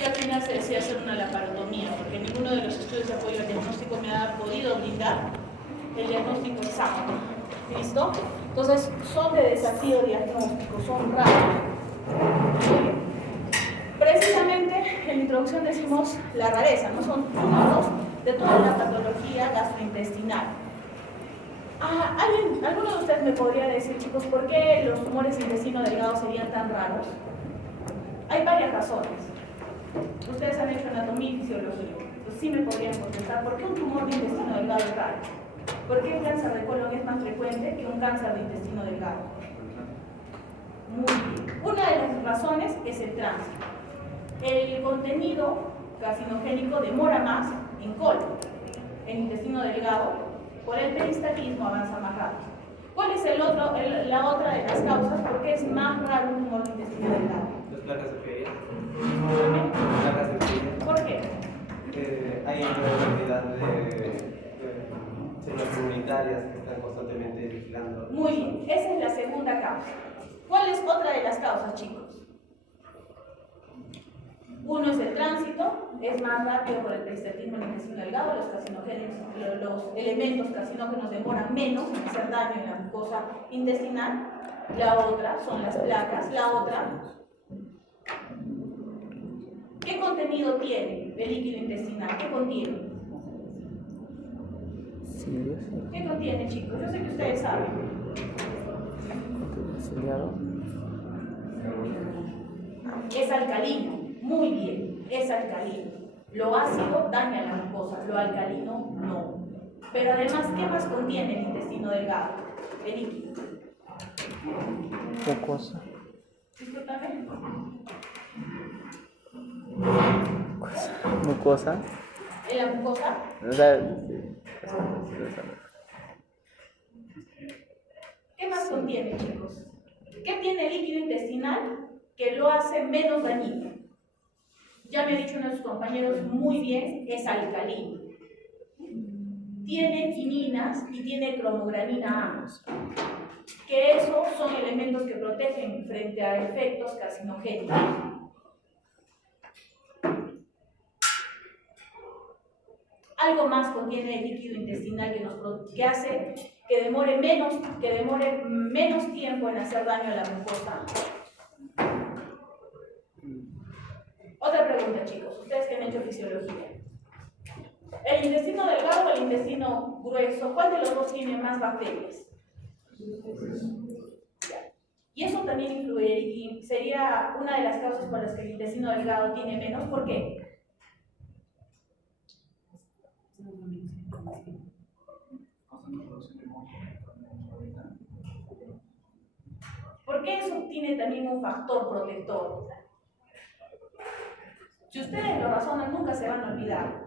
y al final se decía hacer una laparotomía, porque ninguno de los estudios de apoyo al diagnóstico me ha podido brindar el diagnóstico exacto. ¿Listo? Entonces, son de desafío diagnóstico, son raros. Precisamente en la introducción decimos la rareza, no son números de toda la patología gastrointestinal. ¿Alguno de ustedes me podría decir, chicos, por qué los tumores de intestino delgado serían tan raros? Hay varias razones. Ustedes han hecho anatomía y fisiología, entonces sí me podrían contestar por qué un tumor de intestino delgado es raro. ¿Por qué el cáncer de colon es más frecuente que un cáncer de intestino delgado? Muy bien. Una de las razones es el tránsito. El contenido carcinogénico demora más en colon. En intestino delgado, por el peristaltismo avanza más rápido. ¿Cuál es la otra de las causas? ¿Por qué es más raro un tumor de intestino delgado? Las placas de Peyer. Placas de Peyer. ¿Por qué? Hay una cantidad de células comunitarias que están constantemente vigilando. Muy bien, esa es la segunda causa. ¿Cuál es otra de las causas, chicos? Uno es el tránsito, es más rápido por el peristaltismo en el intestino delgado, los elementos carcinógenos demoran menos en hacer daño en la mucosa intestinal. La otra son las placas. La otra, ¿qué contenido tiene el líquido intestinal? ¿Qué contiene? ¿Qué contiene, chicos? Yo sé que ustedes saben. Es alcalino. Muy bien, es alcalino. Lo ácido daña la mucosa, lo alcalino no. Pero además, ¿qué más contiene el intestino delgado? El líquido. Mucosa. Discúlpame. Mucosa. ¿En la mucosa? ¿Qué más contiene, chicos? ¿Qué tiene el líquido intestinal que lo hace menos dañino? Ya me ha dicho uno de sus compañeros muy bien, es alcalino. Tiene quininas y tiene cromogranina A, que esos son elementos que protegen frente a efectos carcinogénicos. Algo más contiene el líquido intestinal que hace que demore menos tiempo en hacer daño a la mucosa. Otra pregunta, chicos, ustedes que han hecho fisiología. ¿El intestino delgado o el intestino grueso? ¿Cuál de los dos tiene más bacterias? Y eso también influye y sería una de las causas por las que el intestino delgado tiene menos. ¿Por qué? Porque eso tiene también un factor protector. Si ustedes lo razonan, nunca se van a olvidar.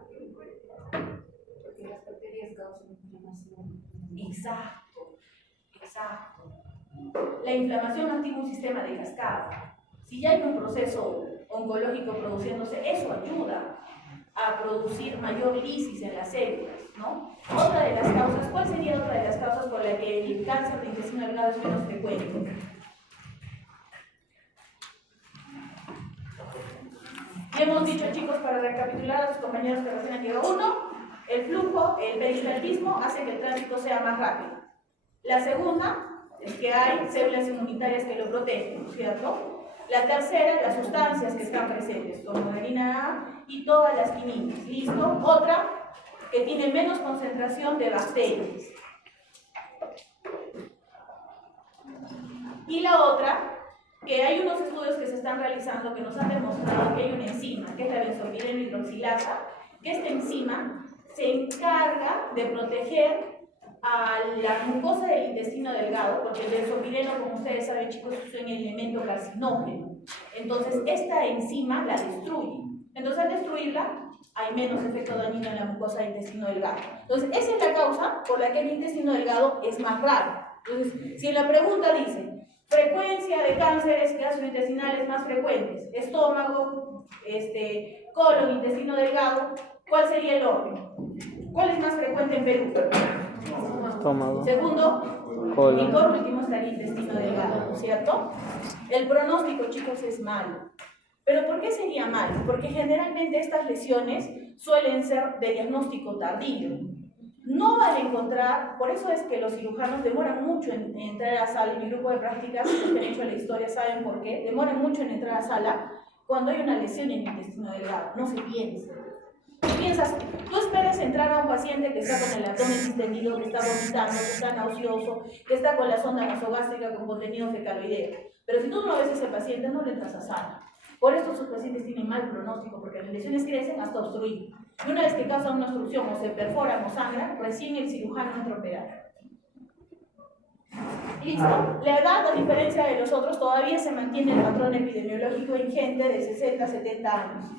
Porque las bacterias causan inflamación. Exacto. La inflamación activa un sistema de cascada. Si ya hay un proceso oncológico produciéndose, eso ayuda a producir mayor lisis en las células, ¿no? Otra de las causas, ¿cuál sería otra de las causas por la que el cáncer de intestino delgado es menos frecuente? Y hemos dicho, chicos, para recapitular a sus compañeros que recién han llegado. Uno, el flujo, el peristaltismo hace que el tránsito sea más rápido. La segunda es que hay células inmunitarias que lo protegen, ¿no es cierto? La tercera, las sustancias que están presentes, como cromogranina A y todas las quininas. ¿Listo? Otra, que tiene menos concentración de bacterias. Y la otra, que hay unos estudios que se están realizando que nos han demostrado que hay una enzima, que es la benzopireno hidroxilasa, que esta enzima se encarga de proteger a la mucosa del intestino delgado, porque el benzopireno, como ustedes saben, chicos, es un elemento carcinógeno. Entonces, esta enzima la destruye. Entonces, al destruirla, hay menos efecto dañino en la mucosa del intestino delgado. Entonces, esa es la causa por la que el intestino delgado es más raro. Entonces, si en la pregunta dice, frecuencia de cánceres gastrointestinales más frecuentes, estómago, colon, intestino delgado, ¿cuál sería el orden? ¿Cuál es más frecuente en Perú? Estómago. Segundo, Colon. y por último está el intestino delgado, ¿cierto? El pronóstico, chicos, es malo. ¿Pero por qué sería malo? porque generalmente estas lesiones suelen ser de diagnóstico tardío. No van a encontrar, por eso es que los cirujanos demoran mucho en entrar a la sala, y mi grupo de prácticas, los que han hecho la historia saben por qué, demoran mucho en entrar a la sala cuando hay una lesión en el intestino delgado, no se piensa. Tú piensas, tú esperas entrar a un paciente que está con el abdomen distendido, que está vomitando, que está nauseoso, que está con la sonda nasogástrica con contenido fecaloideo, pero si tú no ves a ese paciente, no le entras a sala. Por eso sus pacientes tienen mal pronóstico, porque las lesiones crecen hasta obstruir. Y una vez que causan una obstrucción o se perforan o sangran, recién el cirujano entra a operar. Listo. La edad, a diferencia de los otros, todavía se mantiene el patrón epidemiológico en gente de 60 a 70 años.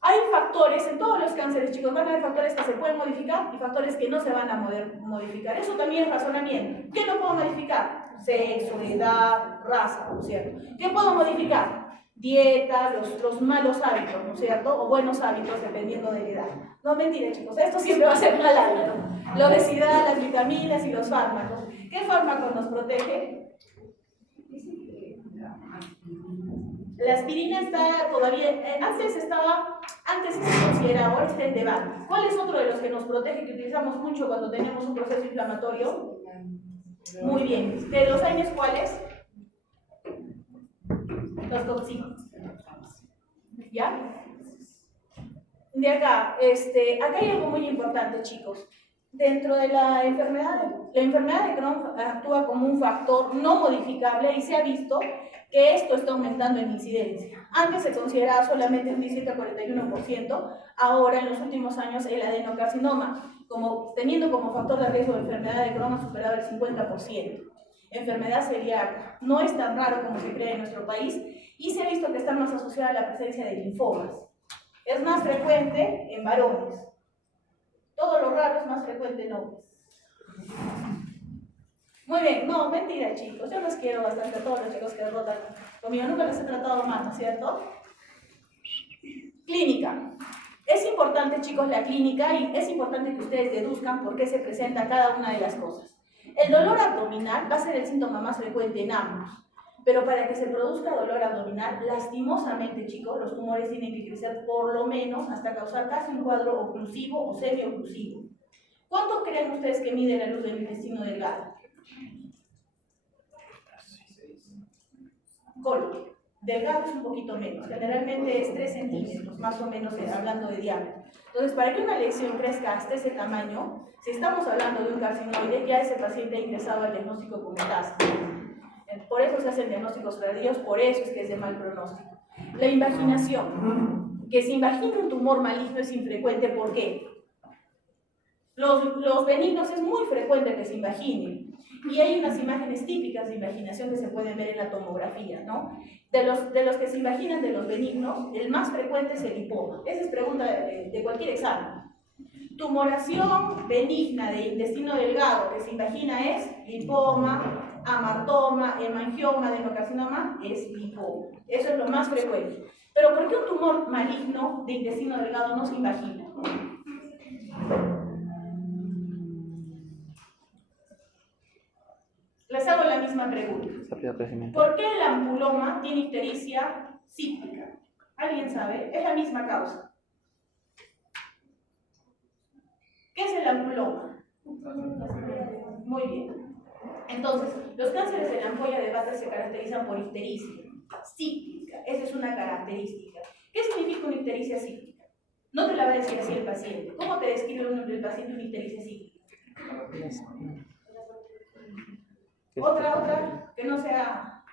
Hay factores, en todos los cánceres, chicos, van a haber factores que se pueden modificar y factores que no se van a modificar. Eso también es razonamiento. ¿Qué no puedo modificar? Sexo, edad, raza, ¿no es cierto? ¿Qué puedo modificar? Dieta, los malos hábitos, ¿no es cierto? O buenos hábitos, dependiendo de la edad. No, mentira, chicos, esto siempre va a ser mal hábito. La obesidad, las vitaminas y los fármacos. ¿Qué fármaco nos protege? La aspirina está todavía, antes se consideraba, ahora está en debate. ¿Cuál es otro de los que nos protege, que utilizamos mucho cuando tenemos un proceso inflamatorio? Muy bien. ¿De los años cuáles? Los toxicos. ¿Ya? De acá, acá hay algo muy importante, chicos. Dentro de la enfermedad de Crohn actúa como un factor no modificable y se ha visto que esto está aumentando en incidencia. Antes se consideraba solamente un 17 a 41%, ahora en los últimos años el adenocarcinoma, teniendo como factor de riesgo de enfermedad de Crohn, ha superado el 50%. Enfermedad celíaca no es tan raro como se cree en nuestro país y se ha visto que está más asociada a la presencia de linfomas. Es más frecuente en varones. Todo lo raro es más frecuente en hombres. Muy bien, no, mentira, chicos. Yo los quiero bastante a todos los chicos que rotan conmigo. Nunca les he tratado mal, ¿no es cierto? Clínica. Es importante, chicos, la clínica, y es importante que ustedes deduzcan por qué se presenta cada una de las cosas. El dolor abdominal va a ser el síntoma más frecuente en ambos. Pero para que se produzca dolor abdominal, lastimosamente, chicos, los tumores tienen que crecer por lo menos hasta causar casi un cuadro oclusivo o semi-oclusivo. ¿Cuánto creen ustedes que mide la luz del intestino delgado? Colon. Delgado es un poquito menos, generalmente es 3 centímetros, más o menos, hablando de diámetro. Entonces, para que una lesión crezca hasta ese tamaño, si estamos hablando de un carcinoide, ya ese paciente ha ingresado al diagnóstico con metástasis. Por eso se hacen diagnósticos tardíos, por eso es que es de mal pronóstico. La invaginación. Que se invagine un tumor maligno es infrecuente, ¿por qué? Los benignos es muy frecuente que se invaginen. Y hay unas imágenes típicas de invaginación que se pueden ver en la tomografía, ¿no? De los que se imaginan de los benignos, el más frecuente es el lipoma. Esa es pregunta de cualquier examen. Tumoración benigna de intestino delgado que se imagina es lipoma, amartoma, hemangioma, adenocarcinoma, es lipoma. Eso es lo más frecuente. Pero ¿por qué un tumor maligno de intestino delgado no se imagina? Les hago la misma pregunta. ¿Por qué el ampuloma tiene ictericia cíclica? ¿Alguien sabe? Es la misma causa. ¿Qué es el ampuloma? Muy bien. Entonces, los cánceres de la ampolla de Vater se caracterizan por ictericia cíclica. Esa es una característica. ¿Qué significa una ictericia cíclica? No te la va a decir así el paciente. ¿Cómo te describe el paciente una ictericia cíclica? Otra, que no sea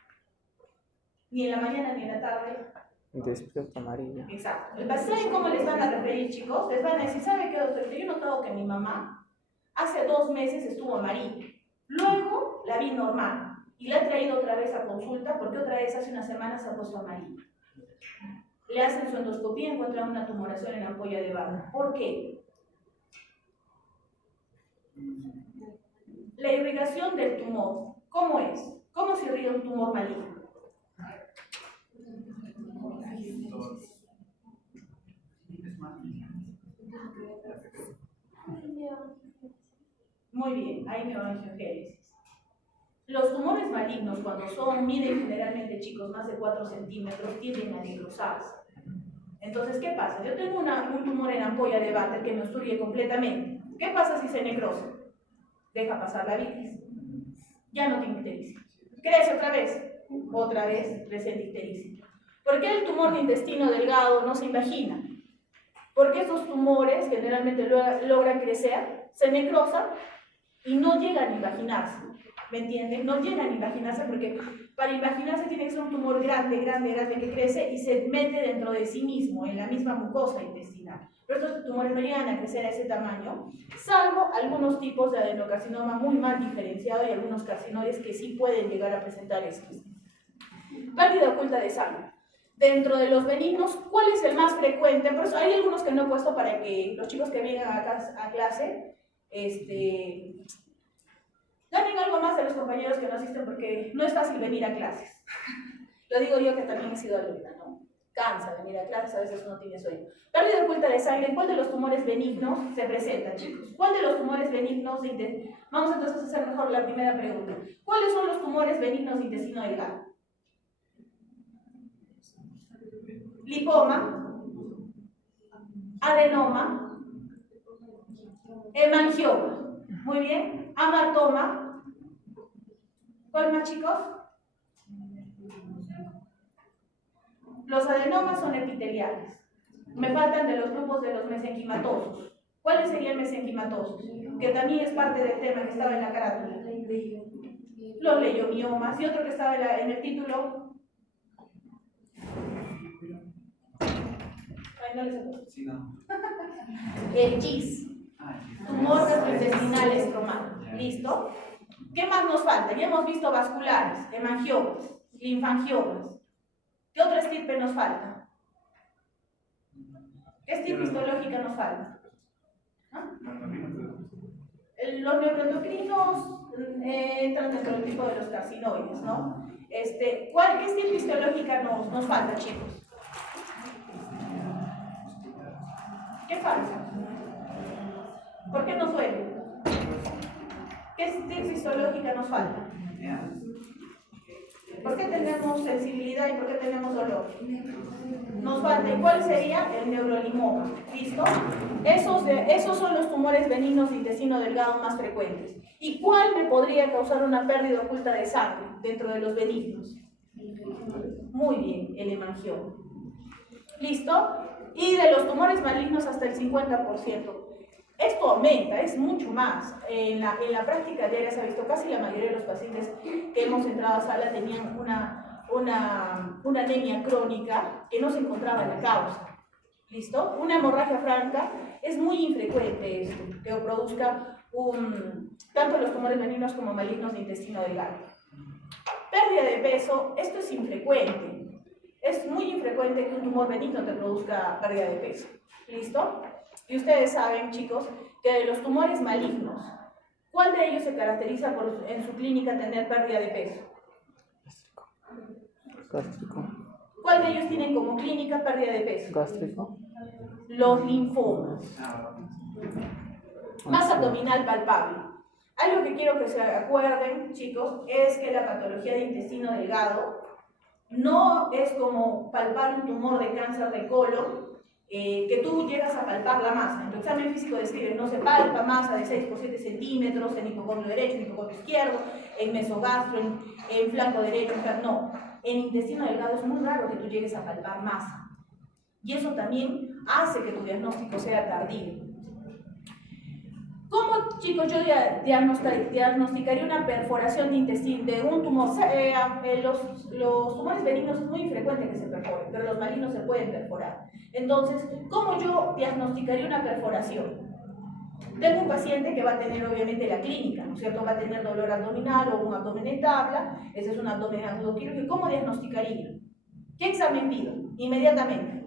ni en la mañana ni en la tarde. Despierta amarilla. Exacto. ¿Saben cómo les van a referir, chicos? Les van a decir, ¿sabe qué, doctor? Yo he notado que mi mamá hace 2 meses estuvo amarilla. Luego la vi normal y la he traído otra vez a consulta porque otra vez hace unas semanas se ha puesto amarilla. Le hacen su endoscopía y encuentran una tumoración en la ampolla de Vater. ¿Por qué? La irrigación del tumor, ¿cómo es? ¿Cómo se irriga un tumor maligno? Muy bien, ahí me va a angiogénesis. Los tumores malignos, cuando miden generalmente, chicos, más de 4 centímetros, tienden a necrosarse. Entonces, ¿qué pasa? Yo tengo un tumor en ampolla de Vater que me obstruye completamente. ¿Qué pasa si se necrosa? Deja pasar la vitis. Ya no tiene ictericia. Crece otra vez presenta ictericia. ¿Por qué el tumor de intestino delgado no se invagina? Porque esos tumores generalmente logran crecer, se necrosan y no llegan a invaginarse. ¿Me entienden? No llegan a invaginarse porque para invaginarse tiene que ser un tumor grande que crece y se mete dentro de sí mismo, en la misma mucosa intestinal. Pero estos tumores no llegan a crecer a ese tamaño, salvo algunos tipos de adenocarcinoma muy mal diferenciado y algunos carcinoides que sí pueden llegar a presentar esto. Pérdida oculta de sangre. Dentro de los benignos, ¿cuál es el más frecuente? Por eso hay algunos que no he puesto para que los chicos que vengan a clase ganen algo más de los compañeros que no asisten, porque no es fácil venir a clases. Lo digo yo que también he sido alumna, ¿no? Cansa venir a clases, a veces uno tiene sueño. Pérdida oculta de sangre, ¿cuál de los tumores benignos se presenta, chicos? ¿Cuál de los tumores benignos de intestino? Vamos entonces a hacer mejor la primera pregunta. ¿Cuáles son los tumores benignos de intestino delgado? Lipoma, adenoma, hemangioma. Muy bien. Amartoma. ¿Cuál más, chicos? Los adenomas son epiteliales. Me faltan de los grupos de los mesenquimatosos. ¿Cuáles serían mesenquimatosos? Que también es parte del tema que estaba en la carátula. Los leiomiomas. Y otro que estaba en el título. Ay, no les acuerdo. Sí, no. El GIS. Tumor gastrointestinal estromal. ¿Listo? ¿Qué más nos falta? Ya hemos visto vasculares, hemangiomas, linfangiomas. ¿Qué otra estirpe nos falta? ¿Qué estirpe histológica nos falta? ¿Ah? Los neuroendocrinos entran dentro del tipo de los carcinoides, ¿no? ¿Qué estirpe histológica nos falta, chicos? ¿Qué falta? ¿Por qué nos duele? ¿Qué estirpe histológica nos falta? ¿Por qué tenemos sensibilidad y por qué tenemos dolor? Nos falta. ¿Y cuál sería? El neurolimoma. ¿Listo? Esos son los tumores benignos de intestino delgado más frecuentes. ¿Y cuál me podría causar una pérdida oculta de sangre dentro de los benignos? Muy bien, el hemangioma. ¿Listo? Y de los tumores malignos hasta el 50%. Esto aumenta, es mucho más. En la práctica diaria se ha visto casi la mayoría de los pacientes que hemos entrado a sala tenían una anemia crónica que no se encontraba en la causa. ¿Listo? Una hemorragia franca es muy infrecuente esto, que produzca tanto los tumores benignos como malignos de intestino delgado. Pérdida de peso, esto es infrecuente. Es muy infrecuente que un tumor benigno te produzca pérdida de peso. ¿Listo? Y ustedes saben, chicos, que de los tumores malignos, ¿cuál de ellos se caracteriza por en su clínica tener pérdida de peso? Gástrico. ¿Cuál de ellos tienen como clínica pérdida de peso? Gástrico. Los linfomas. Masa abdominal palpable. Algo que quiero que se acuerden, chicos, es que la patología de intestino delgado no es como palpar un tumor de cáncer de colon, que tú llegas a palpar la masa. En tu examen físico describe, no se palpa masa de 6 por 7 centímetros en hipocondrio derecho, en hipocondrio izquierdo, en mesogastro, en flanco derecho, no. En intestino delgado es muy raro que tú llegues a palpar masa. Y eso también hace que tu diagnóstico sea tardío. ¿Cómo, chicos, yo diagnosticaría una perforación de intestino de un tumor? Los tumores benignos es muy infrecuente que se perforen, pero los malignos se pueden perforar. Entonces, ¿cómo yo diagnosticaría una perforación? Tengo un paciente que va a tener obviamente la clínica, ¿no es cierto? Va a tener dolor abdominal o un abdomen en tabla, ese es un abdomen agudo quirúrgico. ¿Cómo diagnosticaría? ¿Qué examen pido? Inmediatamente.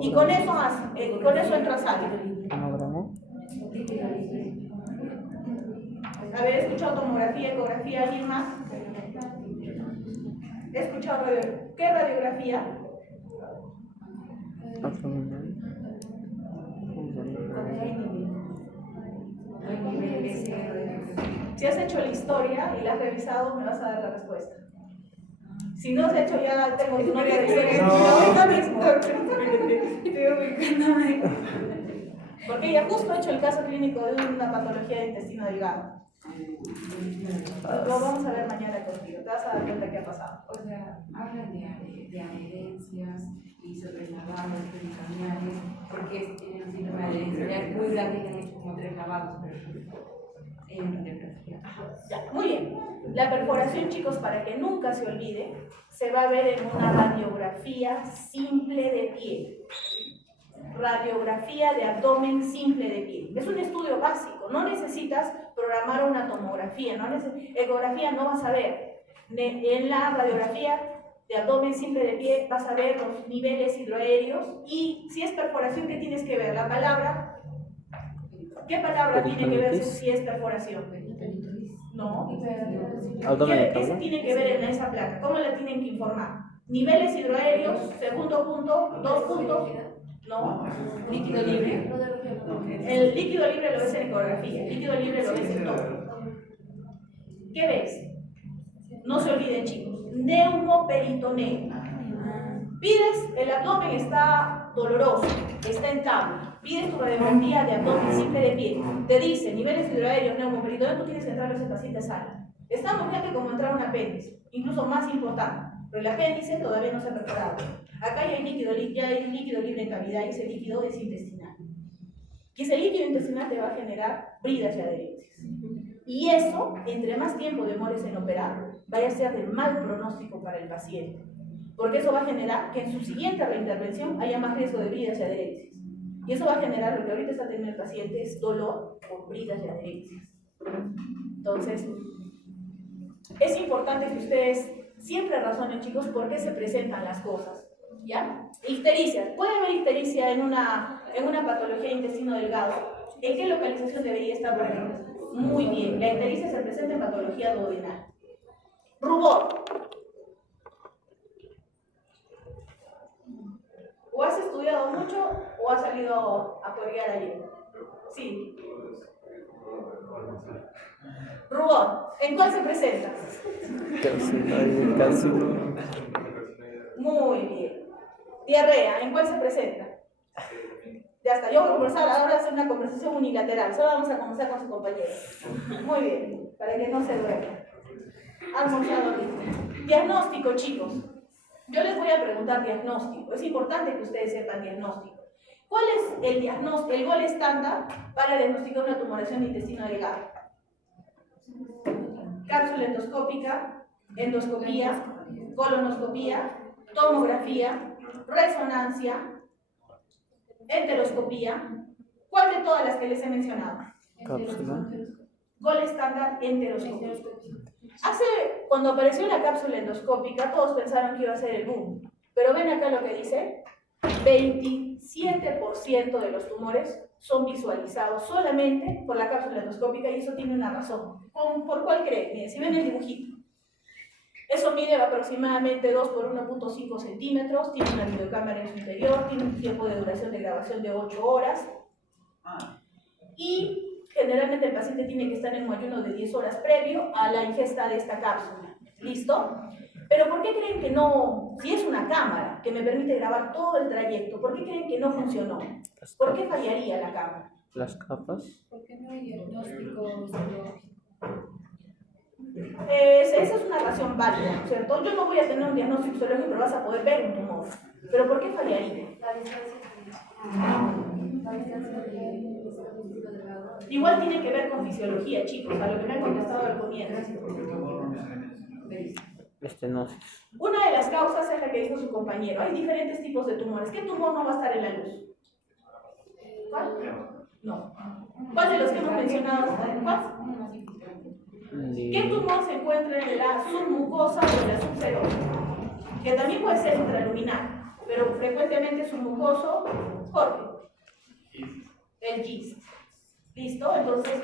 Y con eso entro a sala. A ver, ¿he escuchado tomografía, ecografía, alguien más? ¿He escuchado radiografía? ¿Qué radiografía? Si has hecho la historia y la has revisado, me vas a dar la respuesta. Si no has hecho, ya tengo tu historia de historia. Porque ella justo ha hecho el caso clínico de una patología de intestino delgado. Lo vamos a ver mañana contigo, te vas a dar cuenta qué ha pasado. O sea, hablan de adherencias y sobre lavados peritoneales, porque tienen un síndrome de adherencia. Ya es muy grande y han hecho como 3 lavados, pero en radiografía. Ya, muy bien. La perforación, chicos, para que nunca se olvide, se va a ver en una radiografía simple de piel. Radiografía de abdomen simple de piel. Es un estudio básico, no necesitas programar una tomografía, ecografía no vas a ver. En la radiografía de abdomen simple de piel vas a ver los niveles hidroaéreos y si es perforación, ¿qué tienes que ver? La palabra. ¿Qué palabra tiene que ver si es perforación? No. ¿Qué se tiene que ver en esa placa? ¿Cómo la tienen que informar? Niveles hidroaéreos, segundo punto, 2 puntos. No. Líquido libre. El líquido libre lo ves en ecografía, el líquido libre lo ves en todo. ¿Qué ves? No se olviden, chicos. Neumoperitoneo. Pides, el abdomen está doloroso, está en tabla. Pides tu radiografía de abdomen simple de pie. Te dice niveles hidroaéreos, neumoperitoneo, tú tienes que entrar a ese paciente sana. Es tan urgente como entrar a un apéndice, incluso más importante. Pero el apéndice todavía no se ha perforado. Acá ya hay líquido libre en cavidad y ese líquido es intestinal. Y ese líquido intestinal te va a generar bridas y adherencias. Y eso, entre más tiempo demores en operar, vaya a ser de mal pronóstico para el paciente. Porque eso va a generar que en su siguiente reintervención haya más riesgo de bridas y adherencias. Y eso va a generar lo que ahorita está teniendo el paciente es dolor por bridas y adherencias. Entonces, es importante que ustedes siempre razonen, chicos, por qué se presentan las cosas. ¿Ya? Ictericia. ¿Puede haber ictericia en una patología de intestino delgado? ¿En qué localización debería estar, por ejemplo? Muy bien. La ictericia se presenta en patología duodenal. Rubor. ¿O has estudiado mucho o has salido a correr ayer? Sí. Rubor. ¿En cuál se presenta? Muy bien. Diarrea, ¿en cuál se presenta? Ya está, yo voy a conversar, ahora voy a hacer una conversación unilateral, solo vamos a conversar con su compañero. Muy bien, para que no se duerma. Almorzado listo. Diagnóstico, chicos. Yo les voy a preguntar diagnóstico. Es importante que ustedes sepan diagnóstico. ¿Cuál es el diagnóstico, el gol estándar para diagnosticar una tumoración de intestino delgado? Cápsula endoscópica, endoscopía, colonoscopía, tomografía, resonancia, enteroscopía. ¿Cuál de todas las que les he mencionado? Cápsula. Gol estándar, enteroscopía. Cuando apareció la cápsula endoscópica, todos pensaron que iba a ser el boom. Pero ven acá lo que dice: 27% de los tumores son visualizados solamente por la cápsula endoscópica y eso tiene una razón. ¿Por cuál creen? Miren, si ven el dibujito. Eso mide aproximadamente 2 por 1.5 centímetros, tiene una videocámara en su interior, tiene un tiempo de duración de grabación de 8 horas y generalmente el paciente tiene que estar en un ayuno de 10 horas previo a la ingesta de esta cápsula. ¿Listo? Pero ¿por qué creen que no? Si es una cámara que me permite grabar todo el trayecto, ¿por qué creen que no funcionó? ¿Por qué fallaría la cámara? Las capas. ¿Por qué no hay diagnóstico histológico? Esa es una razón válida, ¿cierto? Yo no voy a tener un diagnóstico histológico, pero vas a poder ver un tumor. ¿Pero por qué fallaría? Igual tiene que ver con fisiología, chicos, a lo que me han contestado al comienzo. Estenosis. Una de las causas es la que dijo su compañero. Hay diferentes tipos de tumores. ¿Qué tumor no va a estar en la luz? ¿Cuál? No. ¿Cuál de los que hemos mencionado está en cuál? ¿Qué tumor se encuentra en la submucosa o en la subserosa? Que también puede ser intraluminal, pero frecuentemente submucoso, Jorge. El GIST. ¿Listo? Entonces,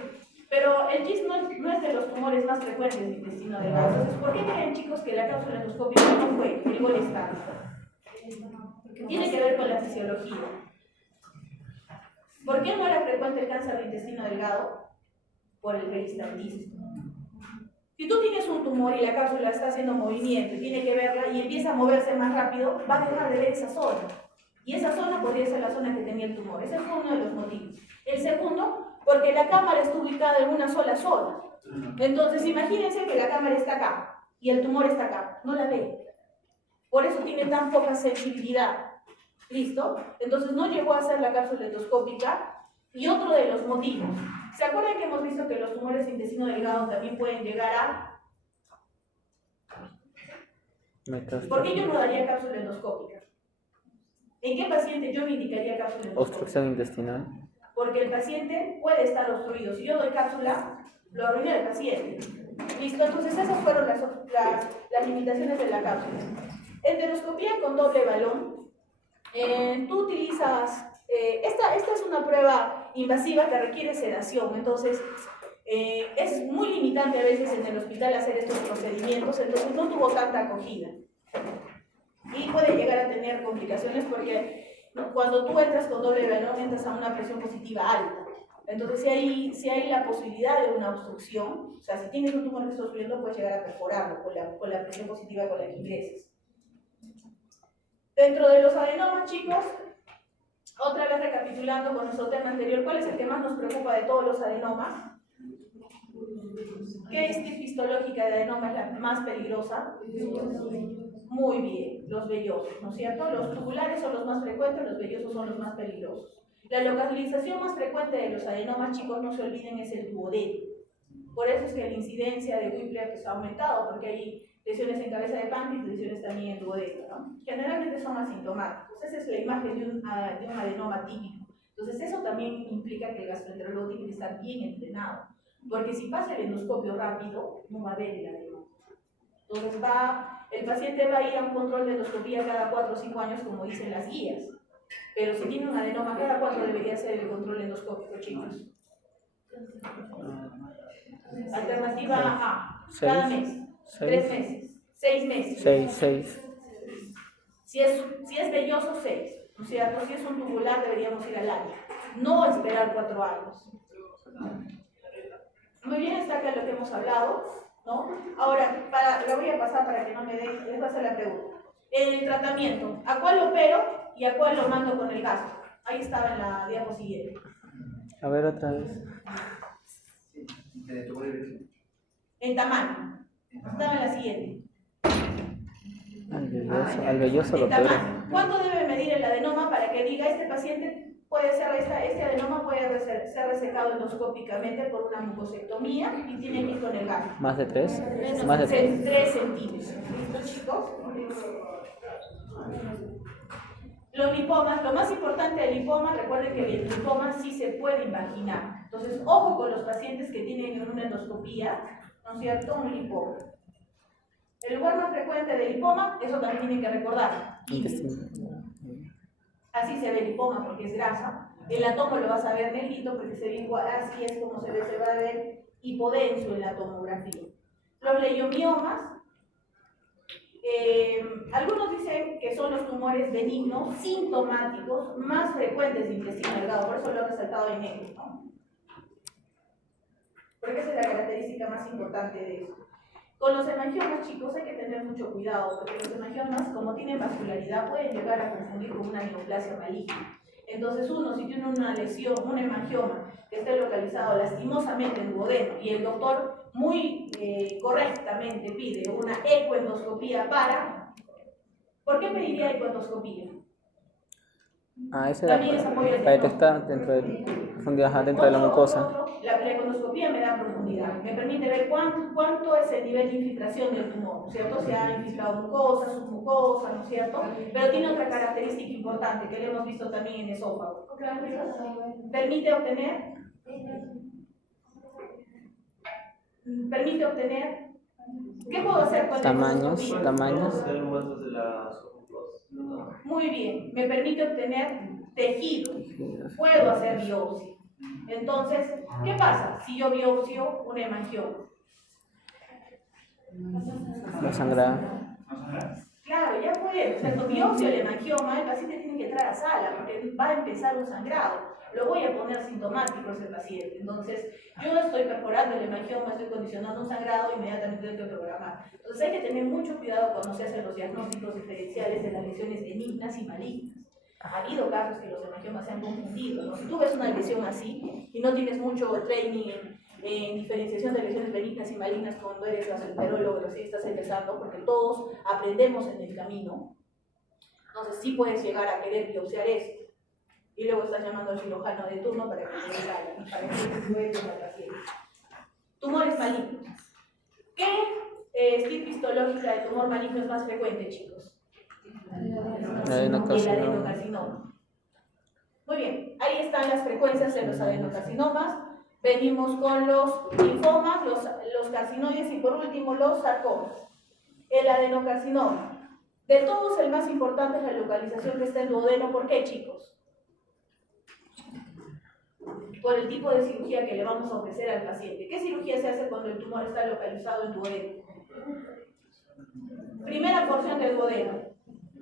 pero el GIST no es de los tumores más frecuentes del intestino delgado. Entonces, ¿por qué creen, chicos, que la cápsula endoscópica no fue el gol estándar? Tiene que ver con la fisiología. ¿Por qué no era frecuente el cáncer de intestino delgado? Por el peristaltismo. Si tú tienes un tumor y la cápsula está haciendo movimiento y tiene que verla y empieza a moverse más rápido, va a dejar de ver esa zona. Y esa zona podría ser la zona que tenía el tumor. Ese fue uno de los motivos. El segundo, porque la cámara está ubicada en una sola zona. Entonces, imagínense que la cámara está acá y el tumor está acá. No la ve. Por eso tiene tan poca sensibilidad. ¿Listo? Entonces, no llegó a hacer la cápsula endoscópica. Y otro de los motivos. ¿Se acuerdan que hemos visto que los tumores de intestino delgado también pueden llegar a... ¿Por qué yo no daría cápsula endoscópica? ¿En qué paciente yo me indicaría cápsula endoscópica? Obstrucción intestinal. Porque el paciente puede estar obstruido. Si yo doy cápsula, lo arruina el paciente. ¿Listo? Entonces esas fueron las limitaciones de la cápsula. Enteroscopía con doble balón. Tú utilizas... esta es una prueba invasiva que requiere sedación. Entonces, es muy limitante a veces en el hospital hacer estos procedimientos. Entonces no tuvo tanta acogida. Y puede llegar a tener complicaciones porque cuando tú entras con doble balón entras a una presión positiva alta. Entonces si hay la posibilidad de una obstrucción, o sea, si tienes un tumor que está obstruyendo puedes llegar a perforarlo con la presión positiva con la que ingreses. Dentro de los adenomas, chicos, otra vez recapitulando con nuestro tema anterior, ¿cuál es el que más nos preocupa de todos los adenomas? ¿Qué histológica de adenoma es la más peligrosa? Muy bien, los vellosos, ¿no es cierto? Los tubulares son los más frecuentes, los vellosos son los más peligrosos. La localización más frecuente de los adenomas, chicos, no se olviden, es el duodeno. Por eso es que la incidencia de Whipple pues, ha aumentado, porque hay lesiones en cabeza de páncreas y lesiones también en duodeno, ¿no? Generalmente son asintomáticos. Esa es la imagen de un adenoma típico. Entonces eso también implica que el gastroenterólogo tiene que estar bien entrenado, porque si pasa el endoscopio rápido, no va a ver el adenoma. Entonces el paciente va a ir a un control de endoscopía cada 4 o 5 años, como dicen las guías. Pero si tiene un adenoma, cada 4 debería ser el control endoscópico, chicos. Alternativa A, cada mes, 3 meses, 6 meses. 6. Si es velloso, 6. O sea, si es un tubular, deberíamos ir al año. No esperar 4 años. Muy bien, está acá lo que hemos hablado, ¿no? Ahora, la voy a pasar para que no me den, les voy a hacer la pregunta. En el tratamiento, ¿a cuál opero y a cuál lo mando con el gasto? Ahí estaba en la diapo siguiente. A ver otra vez. En tamaño. Estaba en la siguiente. Al velloso lo En peor. tamaño. ¿Cuánto debe medir el adenoma para que diga este paciente puede ser, este adenoma puede ser resecado endoscópicamente por una mucosectomía y tiene que ir con el gasto? ¿Más de 3? Entonces, Más de 3. 3 centímetros. ¿Listo, chicos? Los lipomas, lo más importante del lipoma, recuerden que el lipoma sí se puede imaginar. Entonces, ojo con los pacientes que tienen una endoscopía, ¿no es cierto? Un lipoma. El lugar más frecuente del lipoma, eso también tienen que recordar. Así se ve el lipoma porque es grasa. El átomo lo vas a ver negrito porque se ve igual, así es como se va a ver hipodenso en la tomografía. Los leiomiomas, algunos dicen que son los tumores benignos, sintomáticos, más frecuentes de intestino delgado, por eso lo he resaltado en negro, ¿no? Porque esa es la característica más importante de esto. Con los hemangiomas, chicos, hay que tener mucho cuidado, porque los hemangiomas, como tienen vascularidad, pueden llegar a confundir con una neoplasia maligna. Entonces uno, si tiene una lesión, un hemangioma que esté localizado lastimosamente en duodeno y el doctor muy correctamente pide una ecoendoscopía ¿por qué pediría ecoendoscopía? Ese También es apoyo para detectar dentro de la mucosa. La ecoendoscopía me da profundidad, me permite ver cuánto es el nivel de infiltración del tumor, ¿no es cierto? Se ha infiltrado mucosa, submucosa, ¿no es cierto? Pero tiene otra característica importante que lo hemos visto también en esófago. Permite obtener, ¿qué puedo hacer con la ecoendoscopía? Tamaños. Muy bien, me permite obtener tejido, puedo hacer biopsia. Entonces, ¿qué pasa si yo biopsio un hemangioma? La sangrada. Claro, ya fue. O sea, tu biopsio el hemangioma, el paciente tiene que entrar a sala porque va a empezar un sangrado. Lo voy a poner sintomático ese paciente. Entonces, yo estoy perforando el hemangioma, estoy condicionando un sangrado, inmediatamente tengo que programar. Entonces, hay que tener mucho cuidado cuando se hacen los diagnósticos diferenciales de las lesiones benignas y malignas. Ha habido casos que los hemangiomas se han confundido, ¿no? Si tú ves una lesión así y no tienes mucho training en diferenciación de lesiones benignas y malignas cuando eres gastroenterólogo, recién estás empezando, porque todos aprendemos en el camino, entonces sí puedes llegar a querer biopsiar esto. Y luego estás llamando al cirujano de turno para que te salga, para que te suelte al paciente. Tumores malignos. ¿Qué estirpe histológica de tumor maligno es más frecuente, chicos? El adenocarcinoma. Muy bien, ahí están las frecuencias de los adenocarcinomas. Venimos con los linfomas, los carcinoides y por último los sarcomas. El adenocarcinoma. De todos, el más importante es la localización que está en duodeno. ¿Por qué, chicos? Por el tipo de cirugía que le vamos a ofrecer al paciente. ¿Qué cirugía se hace cuando el tumor está localizado en duodeno? Primera porción del duodeno.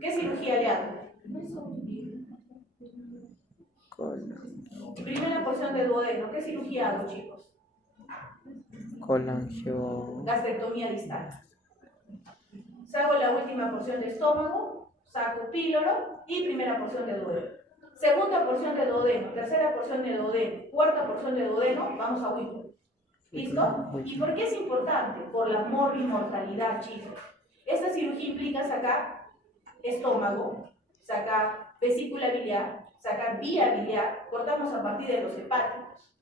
¿Qué cirugía le hago? Primera porción del duodeno. ¿Qué cirugía hago, chicos? Colangio. Gastrectomía distal. Saco la última porción de estómago, saco píloro y primera porción de duodeno. Segunda porción de duodeno, tercera porción de duodeno, cuarta porción de duodeno, vamos a Whipple. ¿Listo? ¿Y por qué es importante? Por la mortalidad, chicos. Esta cirugía implica sacar estómago, sacar vesícula biliar, sacar vía biliar, cortamos a partir de los hepáticos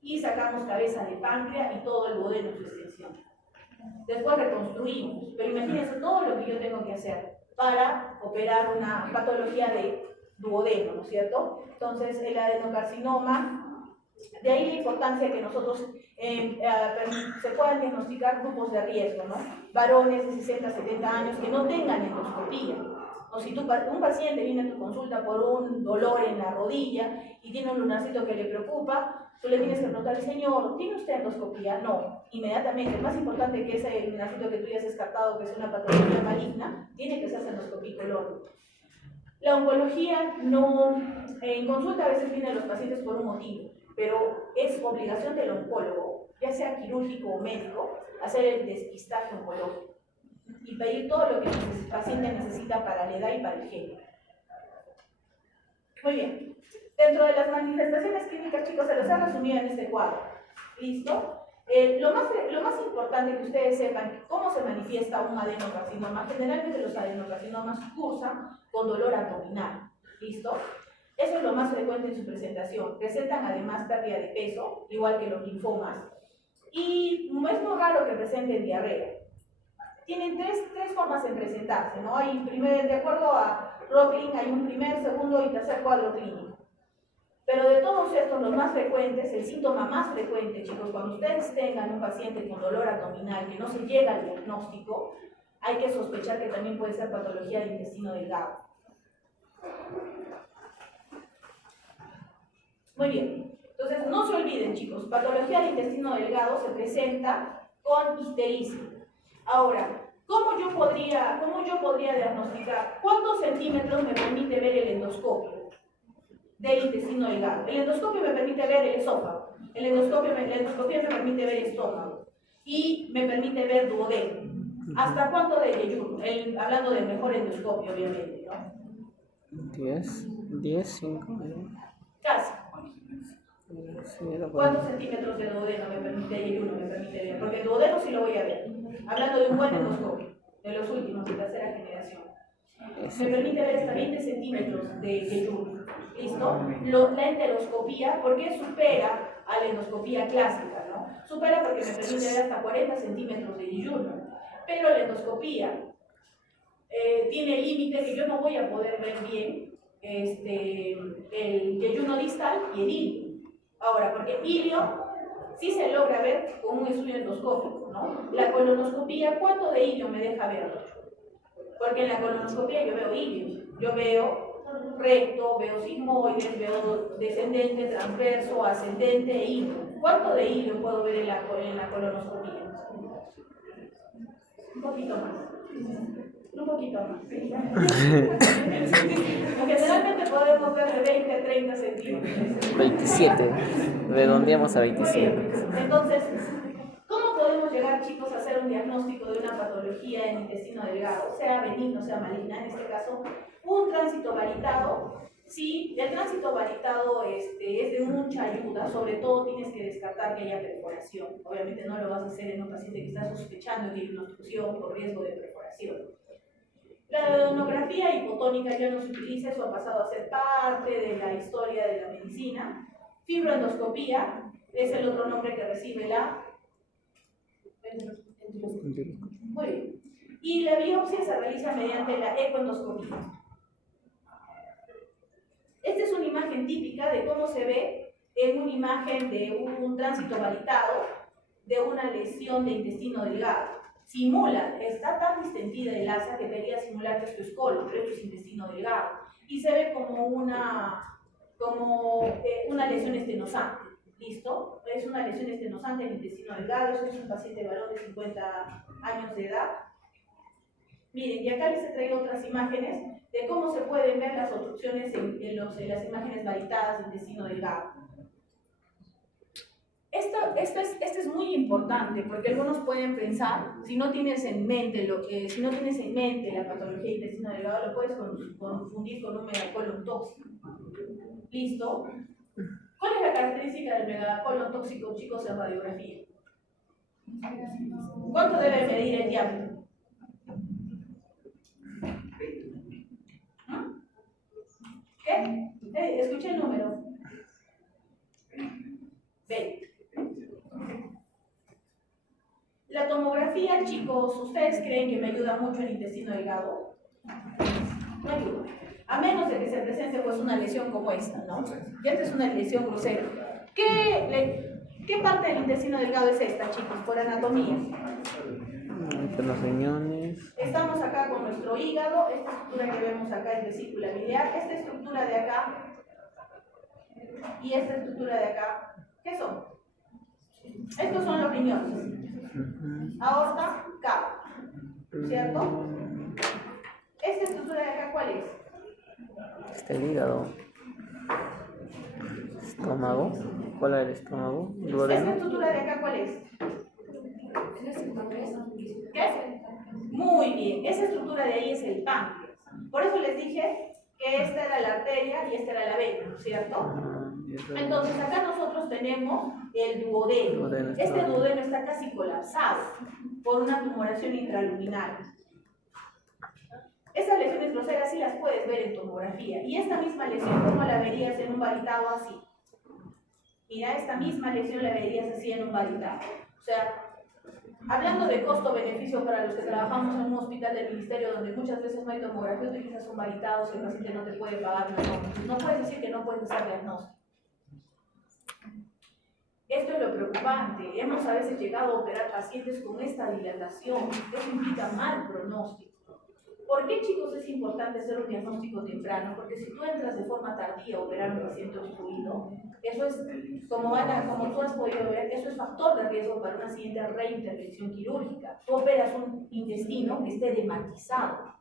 y sacamos cabeza de páncreas y todo el duodeno en su extensión. Después reconstruimos, pero imagínense todo lo que yo tengo que hacer para operar una patología de duodeno, ¿no es cierto? Entonces, el adenocarcinoma, de ahí la importancia que nosotros se puedan diagnosticar grupos de riesgo, ¿no? Varones de 60, 70 años que no tengan endoscopía. O si un paciente viene a tu consulta por un dolor en la rodilla y tiene un lunarcito que le preocupa, tú le tienes que preguntar, señor, ¿tiene usted endoscopía? No. Inmediatamente, el más importante que ese lunarcito que tú ya has descartado que es una patología maligna, tiene que hacerse endoscopía color. La oncología no, en consulta a veces vienen los pacientes por un motivo, pero es obligación del oncólogo, ya sea quirúrgico o médico, hacer el despistaje oncológico y pedir todo lo que el paciente necesita para la edad y para el género. Muy bien. Dentro de las manifestaciones clínicas, chicos, se los he resumido en este cuadro. ¿Listo? Lo más importante que ustedes sepan cómo se manifiesta un adenocarcinoma. Generalmente los adenocarcinomas cursan con dolor abdominal. ¿Listo? Eso es lo más frecuente en su presentación. Presentan además pérdida de peso, igual que los linfomas. Y no es muy raro que presenten diarrea. Tienen tres formas de presentarse, ¿no? De acuerdo a Rocklin, hay un primer, segundo y tercer cuadro clínico. Pero de todos estos, los más frecuentes, el síntoma más frecuente, chicos, cuando ustedes tengan un paciente con dolor abdominal que no se llega al diagnóstico, hay que sospechar que también puede ser patología del intestino delgado. Muy bien. Entonces, no se olviden, chicos, patología del intestino delgado se presenta con ictericia. Ahora, ¿cómo yo podría diagnosticar? ¿Cuántos centímetros me permite ver el endoscopio del intestino delgado? El endoscopio me permite ver el esófago, la endoscopia me permite ver el estómago y me permite ver duodeno. ¿Hasta cuánto de yeyuno? Hablando del mejor endoscopio, obviamente, ¿no? 10, 5. Casi. Sí, ¿Cuántos centímetros de duodeno me permite yeyuno? Me permite ver, porque el duodeno sí lo voy a ver. Hablando de un buen endoscopio, de los últimos, de tercera generación. Me permite ver hasta 20 centímetros de yeyuno. ¿Listo? La enteroscopía, ¿por qué supera a la endoscopía clásica? ¿No? Supera porque me permite ver hasta 40 centímetros de yeyuno. Pero la endoscopía tiene el límite que yo no voy a poder ver bien el yeyuno distal y el ilio. Ahora, porque ilio sí se logra ver con un estudio endoscópico, ¿no? La colonoscopía, ¿cuánto de ilio me deja ver? Porque en la colonoscopía yo veo ilio, yo veo recto, veo sigmoides, veo descendente, transverso, ascendente e ilio. ¿Cuánto de ilio puedo ver en la colonoscopía? Un poquito más. Un poquito más. Generalmente podemos ver de 20 a 30 centímetros. 27. Redondeamos a 27. Entonces, ¿cómo podemos llegar, chicos, a hacer un diagnóstico de una patología en intestino delgado, sea benigno, sea maligna? En este caso, Un tránsito varitado, si el tránsito varitado es de mucha ayuda, sobre todo tienes que descartar que haya perforación. Obviamente no lo vas a hacer en un paciente que está sospechando que hay una obstrucción o riesgo de perforación. La odonografía hipotónica ya no se utiliza, eso ha pasado a ser parte de la historia de la medicina. Fibroendoscopía es el otro nombre que recibe la... Muy bien. Y la biopsia se realiza mediante la ecoendoscopía. Esta es una imagen típica de cómo se ve en una imagen de un tránsito varitado de una lesión de intestino delgado. Simula, está tan distendida el asa que debería simular que esto es colon, pero esto es intestino delgado. Y se ve como una lesión estenosante. ¿Listo? Es una lesión estenosante en el intestino delgado. Eso es un paciente varón de 50 años de edad. Miren, y acá les he traído otras imágenes de cómo se pueden ver las obstrucciones en las imágenes varitadas de intestino delgado. Esto es muy importante porque algunos pueden pensar, si no tienes en mente la patología de intestino delgado, lo puedes confundir con un megacolon tóxico. ¿Listo? ¿Cuál es la característica del megacolon tóxico, chicos, en radiografía? ¿Cuánto debe medir el diámetro? ¿Qué? Escuché el número. 20. La tomografía, chicos, ¿ustedes creen que me ayuda mucho el intestino delgado? No ayuda. A menos de que se presente pues una lesión como esta, ¿no? Y esta es una lesión grosera. ¿Qué parte del intestino delgado es esta, chicos, por anatomía? Entre los riñones. Estamos acá con nuestro hígado, esta estructura que vemos acá es vesícula biliar, esta estructura de acá y esta estructura de acá, ¿qué son? Estos son los riñones. Aorta, cava, ¿cierto? Esta estructura de acá, ¿cuál es? Este el hígado. Estómago. ¿Cuál es el estómago? ¿Esta Duodeno. estructura de acá, cuál es? ¿Qué? Muy bien, esa estructura de ahí es el páncreas. Por eso les dije que esta era la arteria y esta era la vena, ¿cierto? Entonces acá nosotros tenemos el duodeno. Este duodeno está casi colapsado por una tumoración intraluminal. Estas lesiones groseras sí las puedes ver en tomografía. Y esta misma lesión, ¿cómo la verías en un varitado así? Mira, esta misma lesión la verías así en un varitado. O sea, hablando de costo-beneficio para los que trabajamos en un hospital del ministerio donde muchas veces no hay tomografía, utilizas un varitado si el paciente no te puede pagar no puedes decir que no puedes hacer diagnóstico. Esto es lo preocupante. Hemos a veces llegado a operar pacientes con esta dilatación. Eso implica mal pronóstico. ¿Por qué, chicos, es importante hacer un diagnóstico temprano? Porque si tú entras de forma tardía a operar a un paciente obstruido, eso es, como tú has podido ver, eso es factor de riesgo para una siguiente reintervención quirúrgica. Tú operas un intestino que esté edematizado.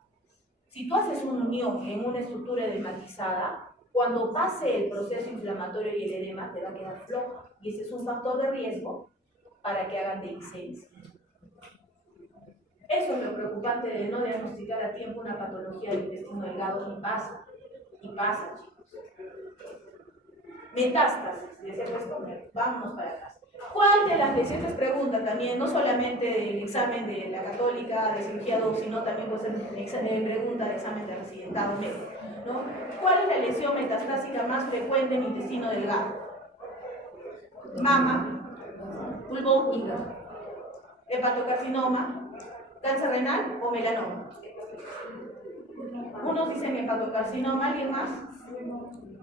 Si tú haces una unión en una estructura edematizada, cuando pase el proceso inflamatorio y el edema te va a quedar floja. Y ese es un factor de riesgo para que hagan dehiscencia. Eso es lo preocupante de no diagnosticar a tiempo una patología del intestino delgado y pasa, chicos. Metástasis, les he responder. Vámonos para atrás. ¿Cuál de las lesiones pregunta también, no solamente del examen de la católica, de cirugía 2, sino también puede ser pregunta de examen de residentado médico, ¿no? ¿Cuál es la lesión metastásica más frecuente en intestino delgado? Mama, pulmón, hígado, hepatocarcinoma, cáncer renal o melanoma. Unos dicen hepatocarcinoma, ¿alguien más?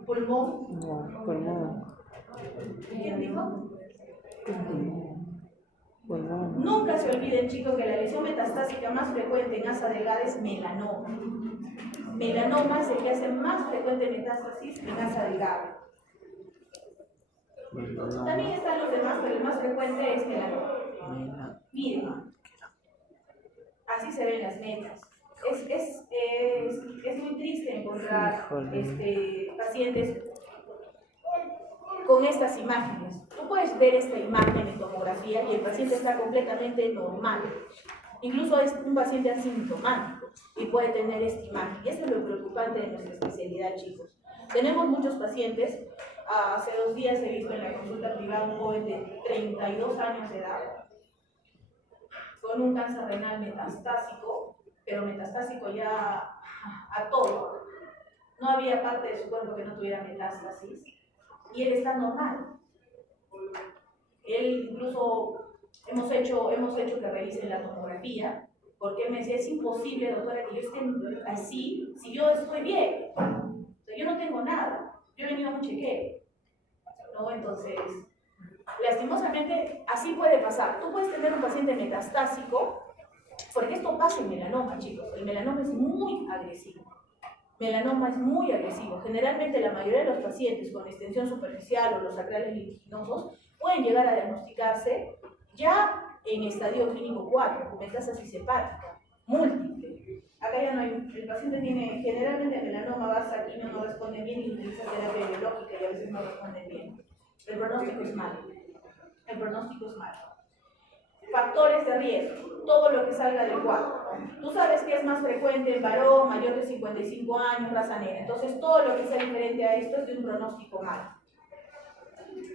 Pulmón. No, pulmón. ¿Quién dijo? Pulmón. Nunca se olviden, chicos, que la lesión metastásica más frecuente en asa delgada es melanoma. Melanoma es el que hace más frecuente metástasis en asa delgada. También están los demás, pero el más frecuente es melanoma. Miren, así se ven las metas. Es muy triste encontrar pacientes con estas imágenes. Tú puedes ver esta imagen en tomografía y el paciente está completamente normal. Incluso es un paciente asintomático. y puede tener esta imagen. Y eso es lo preocupante de nuestra especialidad, chicos. Tenemos muchos pacientes. Hace 2 días he visto en la consulta privada un joven de 32 años de edad con un cáncer renal metastásico, pero metastásico ya a todo. No había parte de su cuerpo que no tuviera metástasis y él está normal. Él incluso hemos hecho que revisen la tomografía, porque él me decía, es imposible, doctora, que yo esté así si yo estoy bien. O sea, yo no tengo nada, yo he venido a un chequeo, ¿no? Entonces, lastimosamente, así puede pasar. Tú puedes tener un paciente metastásico, porque esto pasa en melanoma, chicos. El melanoma es muy agresivo. Melanoma es muy agresivo. Generalmente la mayoría de los pacientes con extensión superficial o los sacrales litiginosos pueden llegar a diagnosticarse ya en estadio clínico 4, con metástasis hepática, múltiple. Acá ya no hay, el paciente tiene generalmente melanoma, vas a quimio, no responde bien y utiliza terapia biológica y a veces no responde bien. El pronóstico es malo. El pronóstico es malo. Factores de riesgo, todo lo que salga del cuadro. Tú sabes que es más frecuente en varón mayor de 55 años, raza negra. Entonces, todo lo que sea diferente a esto es de un pronóstico malo.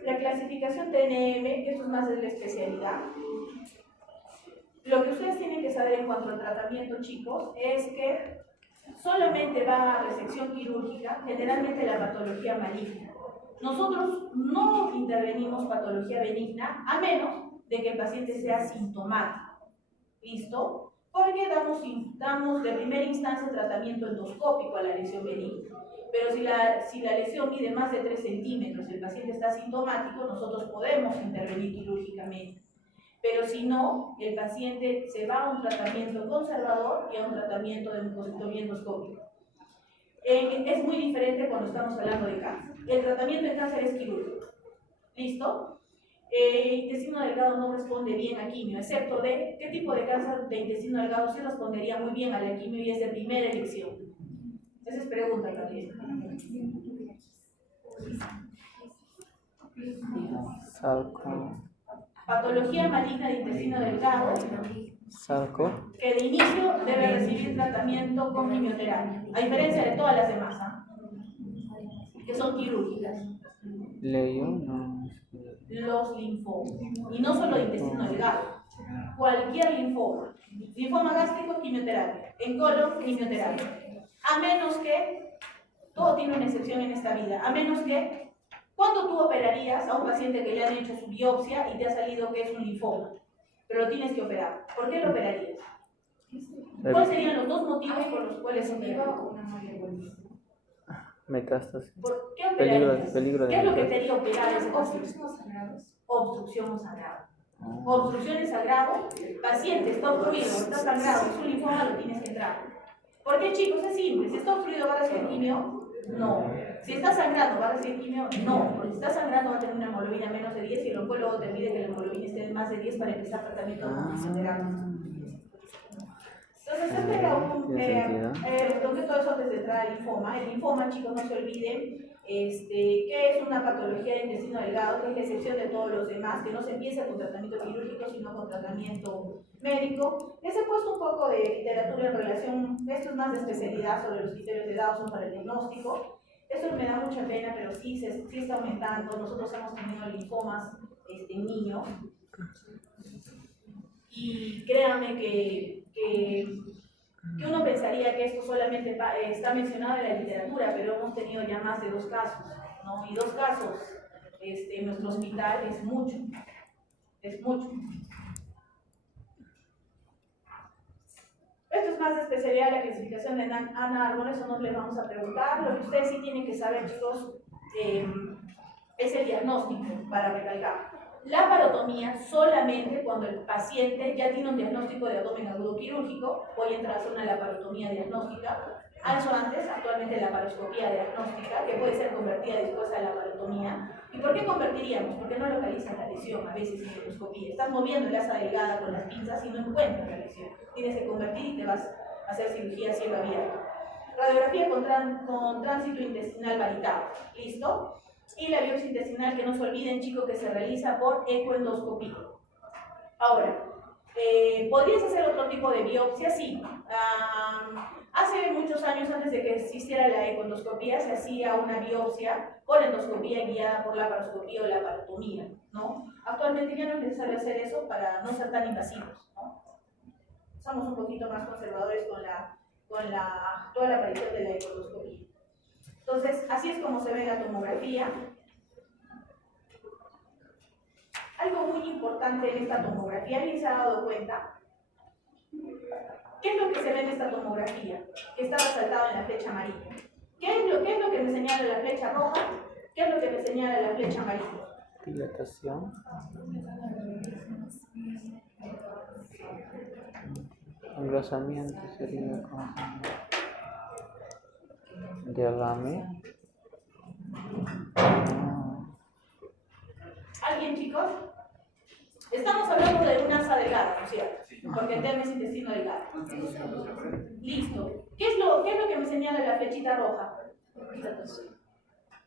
La clasificación TNM, que eso es más de la especialidad. Lo que ustedes tienen que saber en cuanto al tratamiento, chicos, es que solamente va a resección quirúrgica, generalmente la patología maligna. Nosotros no intervenimos patología benigna, a menos de que el paciente sea sintomático. ¿Listo? Porque damos de primera instancia tratamiento endoscópico a la lesión benigna. Pero si la lesión mide más de 3 centímetros y el paciente está sintomático, nosotros podemos intervenir quirúrgicamente. Pero si no, el paciente se va a un tratamiento conservador y a un tratamiento de mucosectomía endoscópica. Es muy diferente cuando estamos hablando de cáncer. El tratamiento de cáncer es quirúrgico. ¿Listo? Intestino delgado no responde bien a quimio, excepto de qué tipo de cáncer de intestino delgado sí respondería muy bien a la quimio y es de primera elección. Esa es pregunta también. Sarco. Patología maligna de intestino delgado, Sarco. que de inicio debe recibir tratamiento con quimioterapia, a diferencia de todas las demás, que son quirúrgicas. Leyo, no. Los linfomas, y no solo de intestino delgado, cualquier linfoma. Linfoma gástrico, quimioterapia. En colon, quimioterapia. A menos que, todo tiene una excepción en esta vida, a menos que, ¿cuándo tú operarías a un paciente que le han hecho su biopsia y te ha salido que es un linfoma? Pero lo tienes que operar. ¿Por qué lo operarías? ¿Cuáles serían los 2 motivos por los cuales se opera? Metástasis. ¿Por qué operarías? Peligro de ¿Qué es lo que metástasis. te haría operar ese paciente? Obstrucción sangrados. Obstrucción o sangrado. Obstrucción es sangrado, paciente está obstruido, está sangrado, es un linfoma, lo tienes que entrar. ¿Por qué, chicos? Es simple. Si está obstruido, ¿va a recibir quimio? No. Si está sangrando, ¿va a recibir quimio? No. Porque si está sangrando, va a tener una hemoglobina menos de 10 y el oncólogo te pide que la hemoglobina esté en más de 10 para empezar tratamiento con fisioterapia. Entonces, este era toqué todo eso antes de entrar al linfoma. El linfoma, chicos, no se olviden, que es una patología de intestino delgado, que es la excepción de todos los demás, que no se empieza con tratamiento quirúrgico, sino con tratamiento médico. Les he puesto un poco de literatura en relación, esto es más de especialidad sobre los criterios de Dawson para el diagnóstico. Esto me da mucha pena, pero sí está aumentando. Nosotros hemos tenido linfomas en niños. Y créanme que uno pensaría que esto solamente está mencionado en la literatura, pero hemos tenido ya más de 2 casos, ¿no? Y 2 casos en nuestro hospital es mucho, es mucho. Esto es más de especialidad, la clasificación de Ana Arbón, eso no les vamos a preguntar. Lo que ustedes sí tienen que saber, chicos, es el diagnóstico, para recalcar. La parotomía solamente cuando el paciente ya tiene un diagnóstico de abdomen agudo quirúrgico, hoy entra a una laparotomía diagnóstica, eso antes, actualmente la laparoscopía diagnóstica, que puede ser convertida después a la laparotomía. ¿Y por qué convertiríamos? Porque no localizas la lesión a veces en endoscopía. Estás moviendo el asa delgada con las pinzas y no encuentras la lesión. Tienes que convertir y te vas a hacer cirugía a cielo abierto. Radiografía con tránsito intestinal valitado. ¿Listo? Y la biopsia intestinal, que no se olviden, chicos, que se realiza por ecoendoscopía. Ahora, ¿Podrías hacer otro tipo de biopsia? Sí. Hace muchos años, antes de que existiera la econdoscopía, se hacía una biopsia con endoscopía guiada por la laparoscopía o la laparotomía, ¿no? Actualmente ya no es necesario hacer eso para no ser tan invasivos, ¿no? Somos un poquito más conservadores con toda la aparición de la econdoscopía. Entonces, así es como se ve la tomografía. Algo muy importante en esta tomografía, ¿alguien se ha dado cuenta? ¿Qué es lo que se ve en esta tomografía? Que está resaltado en la flecha amarilla. ¿Qué es lo que me señala la flecha roja? ¿Qué es lo que me señala la flecha amarilla? Dilatación. Engrosamiento sería como derrame. ¿Alguien, chicos? Estamos hablando de un asa delgada, ¿no es cierto? Porque el tema es intestino delgado. Listo. ¿Qué es lo que me señala la flechita roja?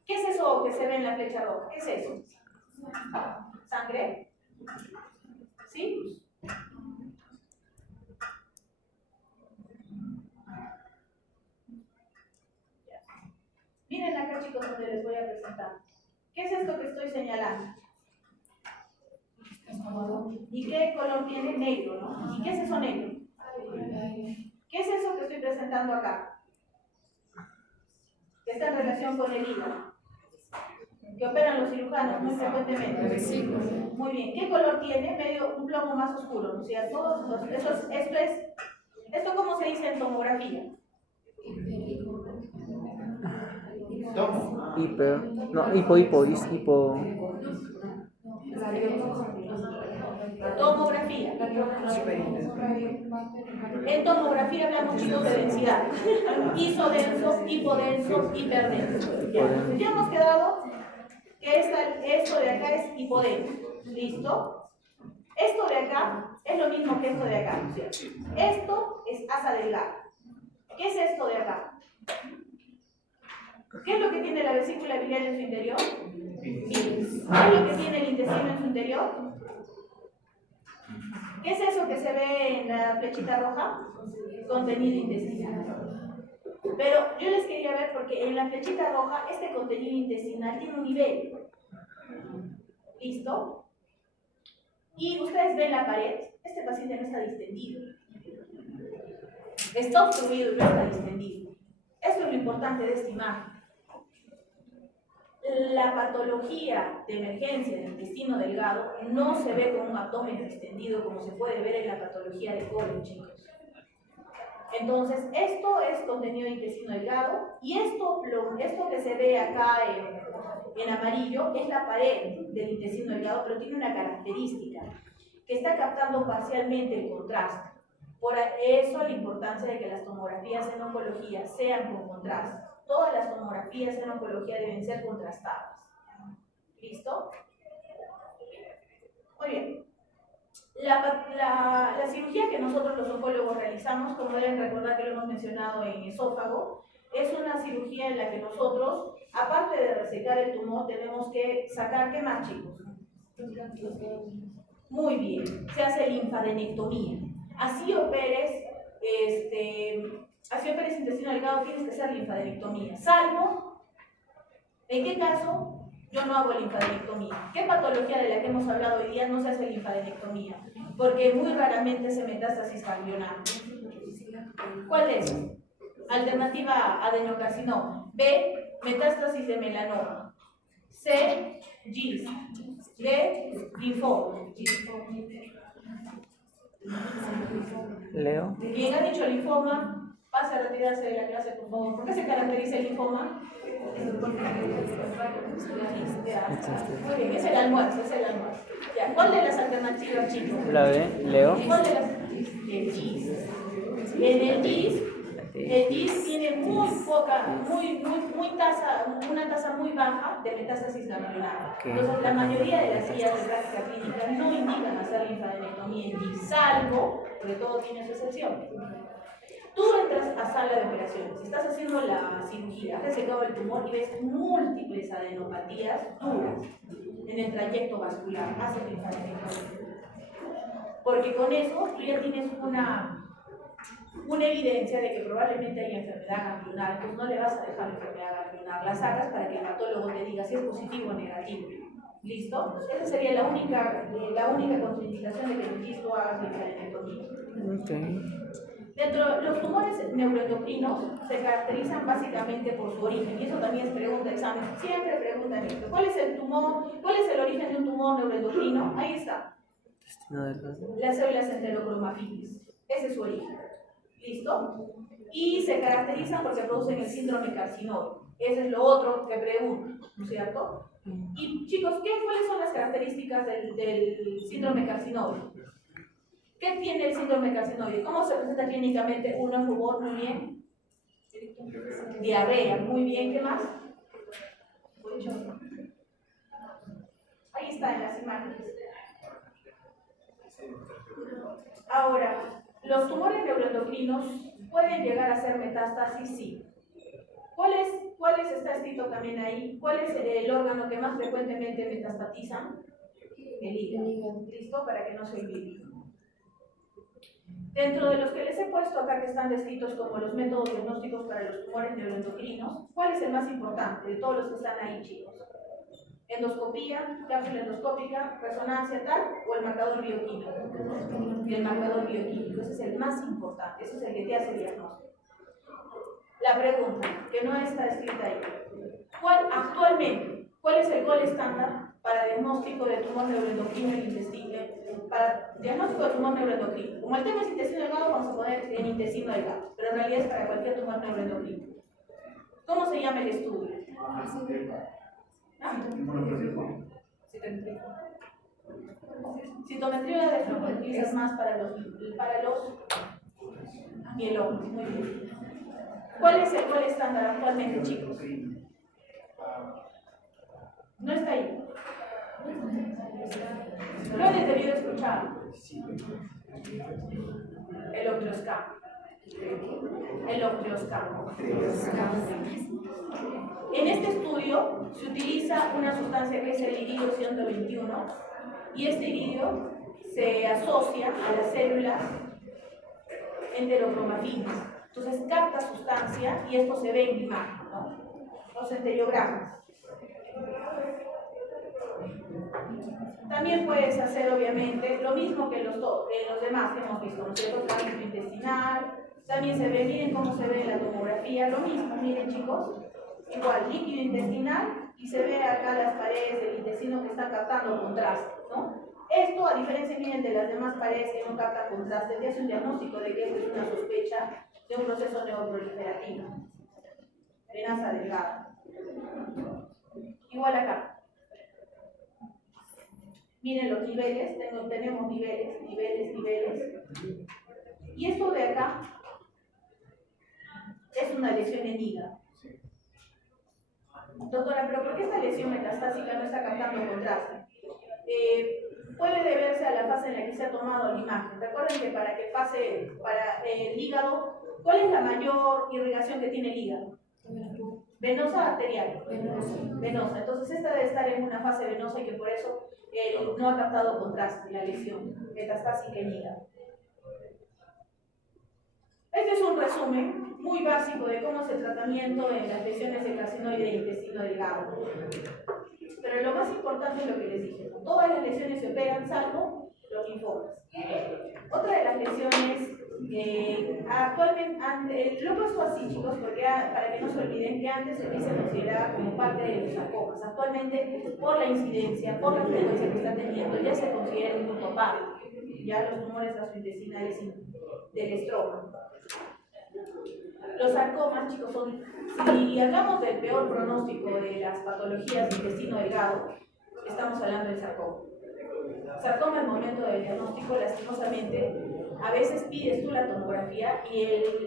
¿Qué es eso que se ve en la flecha roja? ¿Qué es eso? ¿Sangre? ¿Sí? Miren acá, chicos, donde les voy a presentar. ¿Qué es esto que estoy señalando? ¿Y qué color tiene? Negro, ¿no? ¿Y qué es eso negro? ¿Qué es eso que estoy presentando acá? Que está en relación con el hígado. Que operan los cirujanos muy frecuentemente. Muy bien. ¿Qué color tiene? Medio un plomo más oscuro, ¿no es cierto? ¿Esto cómo se dice en tomografía? Hipo. Tomografía. En tomografía hablamos, chicos, de densidad. Isodenso, hipodenso, hiperdenso. Ya hemos quedado que esto de acá es hipodenso. ¿Listo? Esto de acá es lo mismo que esto de acá, ¿no es cierto? Esto es asa delgada. ¿Qué es esto de acá? ¿Qué es lo que tiene la vesícula biliar en su interior? Bilis. ¿Qué es lo que tiene el intestino en su interior? ¿Qué es eso que se ve en la flechita roja? Contenido intestinal. Pero yo les quería ver porque en la flechita roja este contenido intestinal tiene un nivel. ¿Listo? Y ustedes ven la pared, este paciente no está distendido. Está obstruido y no está distendido. Esto es lo importante de esta imagen. La patología de emergencia del intestino delgado no se ve con un abdomen distendido como se puede ver en la patología de colon, chicos. Entonces, esto es contenido de intestino delgado y esto que se ve acá en amarillo es la pared del intestino delgado, pero tiene una característica que está captando parcialmente el contraste. Por eso la importancia de que las tomografías en oncología sean con contraste. Todas las tomografías en oncología deben ser contrastadas. ¿Listo? Muy bien. La cirugía que nosotros los oncólogos realizamos, como deben recordar que lo hemos mencionado en esófago, es una cirugía en la que nosotros, aparte de resecar el tumor, tenemos que sacar, ¿qué más, chicos? Muy bien, se hace linfadenectomía. Así operes intestino delgado, tienes que hacer linfadenectomía. Salvo, ¿en qué caso? Yo no hago linfadenectomía. ¿Qué patología de la que hemos hablado hoy día no se hace linfadenectomía? Porque muy raramente se metástasis ganglionar. ¿Cuál es? Alternativa A, adenocarcinoma. B, metástasis de melanoma. C, GIST. D, linfoma. Leo. Quien ha dicho linfoma, pasa a retirarse de la clase, por favor. ¿Por qué se caracteriza el linfoma? Muy bien, es el almuerzo, Ya, ¿cuál de las alternativas, chicos? La B, Leo. ¿Cuál de las? El GIS. En el GIS tiene una tasa muy baja de metástasis ganglionar. Entonces, la mayoría de las guías de práctica clínica no indican hacer linfadenectomía en GIS, salvo, porque todo tiene su excepción. Tú entras a sala de operaciones, estás haciendo la cirugía, has resecado el tumor y ves múltiples adenopatías duras en el trayecto vascular, haces linfadenectomía. porque con eso tú ya tienes una evidencia de que probablemente hay enfermedad ganglionar, pues no le vas a dejar enfermedad ganglionar, la sacas para que el patólogo te diga si es positivo o negativo. ¿Listo? Esa sería la única contraindicación de que el registro haga linfadenectomía. Okay. Dentro de los tumores neuroendocrinos se caracterizan básicamente por su origen, y eso también es pregunta de examen. Siempre preguntan esto: ¿cuál es el tumor? ¿Cuál es el origen de un tumor neuroendocrino? Ahí está. Las células enterocromafilis. Ese es su origen. ¿Listo? Y se caracterizan porque producen el síndrome carcinóide. Ese es lo otro que preguntan, ¿no es cierto? Y chicos, ¿cuáles son las características del síndrome carcinóide? ¿Qué tiene el síndrome carcinóide? ¿Cómo se presenta clínicamente? Uno es rubor, muy bien. Diarrea, muy bien. ¿Qué más? Ahí está en las imágenes. Ahora, ¿los tumores neuroendocrinos pueden llegar a ser metástasis? Sí. ¿Cuáles está escrito también ahí? ¿Cuál es el órgano que más frecuentemente metastatizan? El hígado. ¿Listo? Para que no se olvide. Dentro de los que les he puesto acá, que están descritos como los métodos diagnósticos para los tumores neuroendocrinos, ¿cuál es el más importante de todos los que están ahí, chicos? Endoscopía, cápsula endoscópica, resonancia tal, o el marcador bioquímico. El marcador bioquímico, ese es el más importante, ese es el que te hace el diagnóstico. La pregunta, que no está escrita ahí: ¿cuál es el gol estándar para diagnóstico de tumor neuroendocrino en el intestino? Para diagnóstico de tumor neuroendocrino. Como el tema es intestino delgado, vamos a poner en intestino delgado, pero en realidad es para cualquier tumor neuroendocrino. ¿Cómo se llama el estudio? Citometría de flujo lo utilizas más para los mielomas. Muy bien. ¿Cuál es el gol estándar actualmente, chicos? No está ahí. Lo han debido escuchar. El octreoscam. El octreoscam. En este estudio se utiliza una sustancia que es el iridio 121, y este iridio se asocia a las células enterocromafinas. Entonces capta sustancia y esto se ve en imagen, ¿no? Los enteriogramas. También puedes hacer, obviamente, lo mismo que los demás que hemos visto, ¿no es cierto? Tránsito intestinal, también se ve, miren cómo se ve en la tomografía, lo mismo, miren chicos, igual, líquido intestinal, y se ve acá las paredes del intestino que están captando contraste, ¿no? Esto, a diferencia, miren, de las demás paredes que no captan contraste, te hace un diagnóstico de que esto es una sospecha de un proceso neoproliferativo. Venaza delgada. Igual acá. Miren los niveles, tenemos niveles. Y esto de acá es una lesión en hígado. Doctora, ¿pero por qué esta lesión metastásica no está captando contraste? Puede deberse a la fase en la que se ha tomado la imagen. Recuerden que para que pase para el hígado, ¿cuál es la mayor irrigación que tiene el hígado? ¿Venosa, arterial? Venosa. Entonces esta debe estar en una fase venosa y que por eso no ha captado contraste, la lesión metastásica en hígado. Este es un resumen muy básico de cómo es el tratamiento en las lesiones de carcinoide de intestino delgado. Pero lo más importante es lo que les dije, ¿no? Todas las lesiones se operan salvo los linfomas. Otra de las lesiones, actualmente, lo he puesto así, chicos, porque para que no se olviden que antes se consideraba como parte de los sarcomas. Actualmente, por la incidencia, por la frecuencia que está teniendo, ya se considera un grupo aparte, ya los tumores gastrointestinales del estroma. Los sarcomas, chicos, si hablamos del peor pronóstico de las patologías de intestino delgado, estamos hablando del sarcoma. Sarcoma, al momento del diagnóstico, lastimosamente, a veces pides tú la tomografía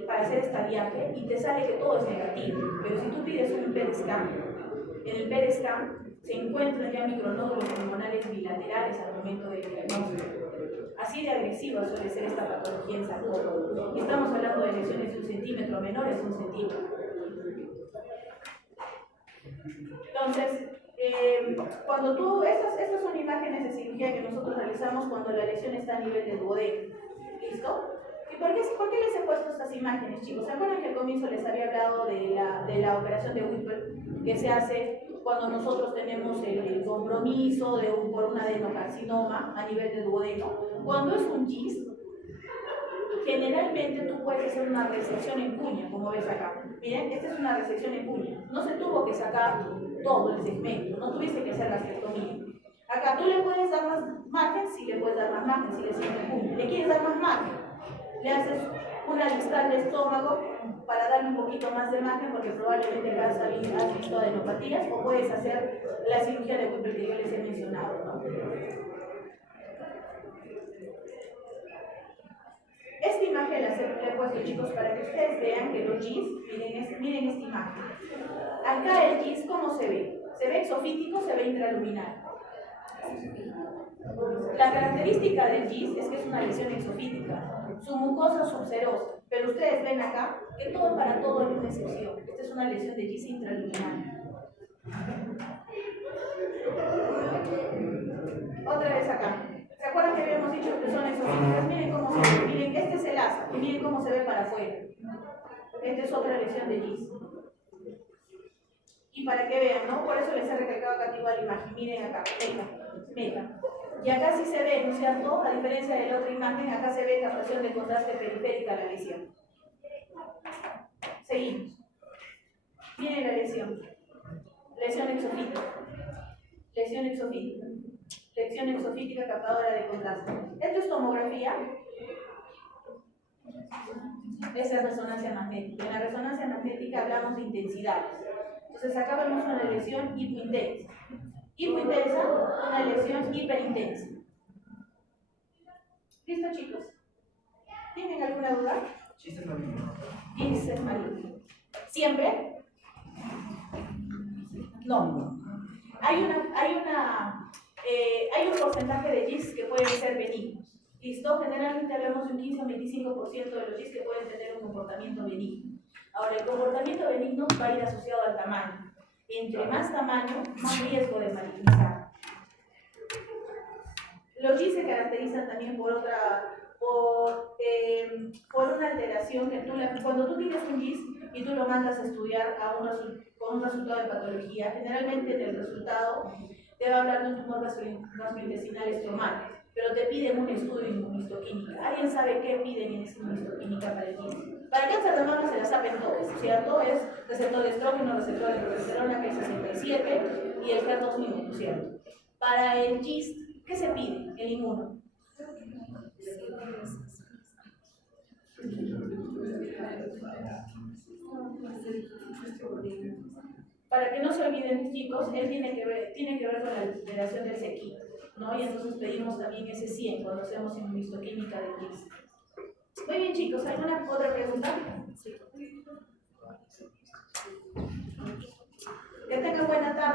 para hacer estadiaje y te sale que todo es negativo. Pero si tú pides un PET scan, en el PET scan se encuentran ya micronódulos pulmonales bilaterales al momento del diagnóstico. Así de agresiva suele ser esta patología en sarcoma. Y estamos hablando de lesiones de 1 centímetro, menores de 1 centímetro. Entonces, Cuando tú, estas son imágenes de cirugía que nosotros realizamos cuando la lesión está a nivel del duodeno. ¿Listo? ¿Y por qué les he puesto estas imágenes, chicos? ¿Se acuerdan que al comienzo les había hablado de la operación de Whipple que se hace cuando nosotros tenemos el compromiso por un adenocarcinoma a nivel del duodeno? Cuando es un GIST, generalmente tú puedes hacer una resección en cuña, como ves acá. Miren, esta es una resección en cuña. No se tuvo que sacar todo el segmento, no tuviste que hacer gastrectomía. Acá tú le puedes dar más margen, sí le puedes dar más margen, si le sientes cuña. ¿Le quieres dar más margen? Le haces una distal de estómago para darle un poquito más de margen, porque probablemente has visto adenopatías, o puedes hacer la cirugía de Whipple que yo les he mencionado, ¿no? Esta imagen la he puesto, chicos, para que ustedes vean que los GIS, miren esta imagen. Acá el GIS, ¿cómo se ve? ¿Se ve exofítico, se ve intraluminal? La característica del GIS es que es una lesión exofítica, su mucosa subserosa, pero ustedes ven acá que para todo hay una excepción. Esta es una lesión de GIS intraluminal. Otra vez acá. ¿Se acuerdan que habíamos dicho que son exofíticas? Miren cómo se ve. Miren, este es el asa y miren cómo se ve para afuera. Esta es otra lesión de GIS. Y para que vean, ¿no? Por eso les he recalcado acá igual la imagen. Miren acá, meta. Y acá sí se ve, ¿no es cierto? A diferencia de la otra imagen, acá se ve captación de contraste periférica a la lesión. Seguimos. Miren la lesión. Lesión exofítica. Lesión exofítica. Lesión exofítica captadora de contraste. Esto es tomografía. Esa es resonancia magnética. En la resonancia magnética hablamos de intensidades. Entonces acá vemos una lesión hipointensa. Hipointensa, una lesión hiperintensa. ¿Listo, chicos? ¿Tienen alguna duda? Chistes malignos. Chistes malignos. ¿Siempre? No. Hay un porcentaje de GIS que pueden ser benignos. ¿Listo? Generalmente hablamos de un 15 o 25% de los GIS que pueden tener un comportamiento benigno. Ahora, el comportamiento benigno va a ir asociado al tamaño. Entre más tamaño, más riesgo de malignizar. Los GIS se caracterizan también por una alteración que cuando tú tienes un GIS y tú lo mandas a estudiar con un resultado de patología, generalmente en el resultado te va a hablar de un tumor gastrointestinal estromal, pero te piden un estudio de inmunohistoquímica. ¿Alguien sabe qué piden en esa inmunohistoquímica para el GIS? Para cáncer de mama se la saben todos, ¿cierto? Es receptor de estrógeno, receptor de progesterona, que es 67, y el HER2 ¿cierto? Para el GIST, ¿qué se pide? El inmuno. Para que no se olviden, chicos, él tiene que ver con la alteración del C15, ¿no? Y entonces pedimos también ese 100 cuando hacemos inmunohistoquímica del GIST. Muy bien, chicos, ¿alguna otra pregunta? Sí. Que tengan buena tarde.